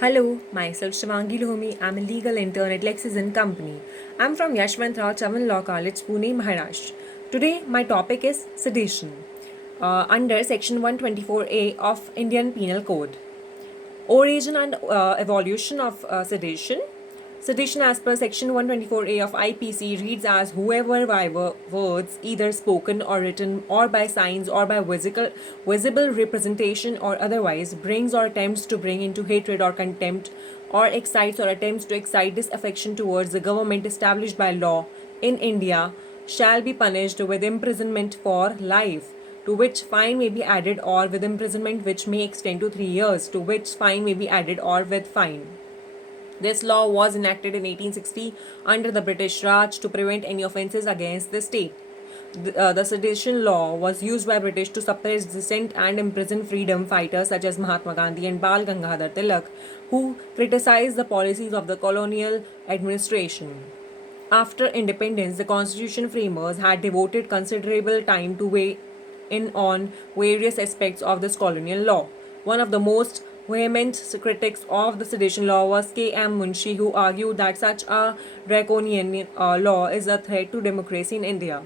Hello, myself Shivangi Lohmi. I'm a legal intern at Lexis & Company. I'm from Yashwantrao Chavan Law College, Pune, Maharashtra. Today, my topic is sedition under Section 124A of Indian Penal Code. Origin and evolution of sedition. Sedition, as per Section 124A of IPC, reads as whoever by words, either spoken or written, or by signs, or by visible representation, or otherwise, brings or attempts to bring into hatred or contempt, or excites or attempts to excite disaffection towards the government established by law in India, shall be punished with imprisonment for life, to which fine may be added, or with imprisonment which may extend to 3 years, to which fine may be added, or with fine. This law was enacted in 1860 under the British Raj to prevent any offences against the state. The sedition law was used by British to suppress dissent and imprison freedom fighters such as Mahatma Gandhi and Bal Gangadhar Tilak, who criticized the policies of the colonial administration. After independence, the constitution framers had devoted considerable time to weigh in on various aspects of this colonial law. One of the most vehement critics of the sedition law was K.M. Munshi, who argued that such a draconian law is a threat to democracy in India.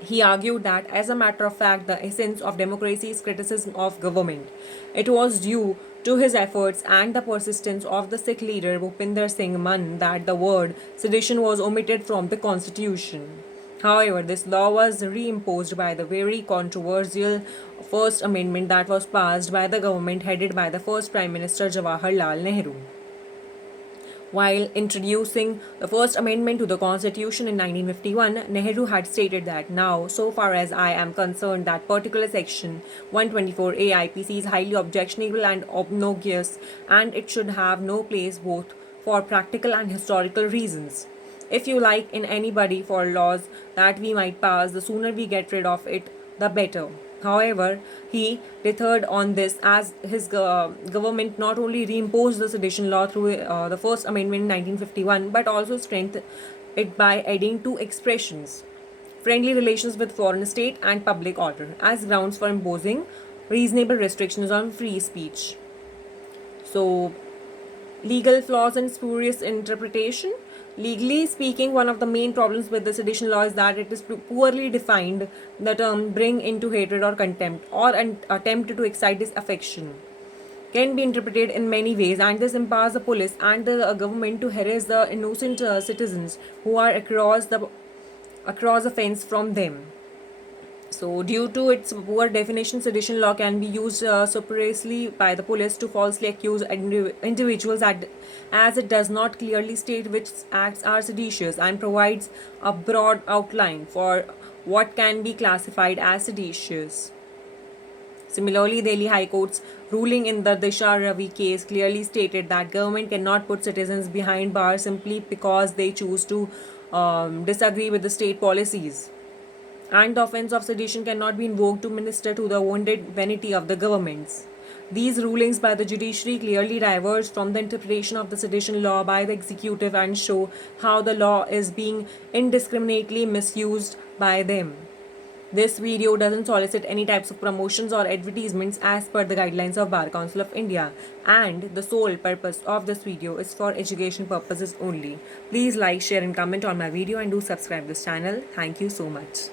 He argued that, as a matter of fact, the essence of democracy is criticism of government. It was due to his efforts and the persistence of the Sikh leader Bhupinder Singh Mann that the word sedition was omitted from the constitution. However, this law was reimposed by the very controversial First Amendment that was passed by the government headed by the first Prime Minister Jawaharlal Nehru. While introducing the First Amendment to the Constitution in 1951, Nehru had stated that now, so far as I am concerned, that particular section 124A IPC is highly objectionable and obnoxious, and it should have no place both for practical and historical reasons. If you like in anybody for laws that we might pass, the sooner we get rid of it, the better. However, he deterred on this as his government not only reimposed the sedition law through the First Amendment in 1951 but also strengthened it by adding two expressions: friendly relations with foreign state and public order as grounds for imposing reasonable restrictions on free speech. So, legal flaws and spurious interpretation. Legally speaking, one of the main problems with the sedition law is that it is poorly defined. The term bring into hatred or contempt or an attempt to excite disaffection can be interpreted in many ways, and this empowers the police and the government to harass the innocent citizens who are across the fence from them. So, due to its poor definition, sedition law can be used suppressively by the police to falsely accuse individuals as it does not clearly state which acts are seditious and provides a broad outline for what can be classified as seditious. Similarly, Delhi High Court's ruling in the Disha Ravi case clearly stated that government cannot put citizens behind bars simply because they choose to disagree with the state policies, and the offence of sedition cannot be invoked to minister to the wounded vanity of the governments. These rulings by the judiciary clearly diverge from the interpretation of the sedition law by the executive and show how the law is being indiscriminately misused by them. This video doesn't solicit any types of promotions or advertisements as per the guidelines of Bar Council of India, and the sole purpose of this video is for education purposes only. Please like, share and comment on my video and do subscribe this channel. Thank you so much.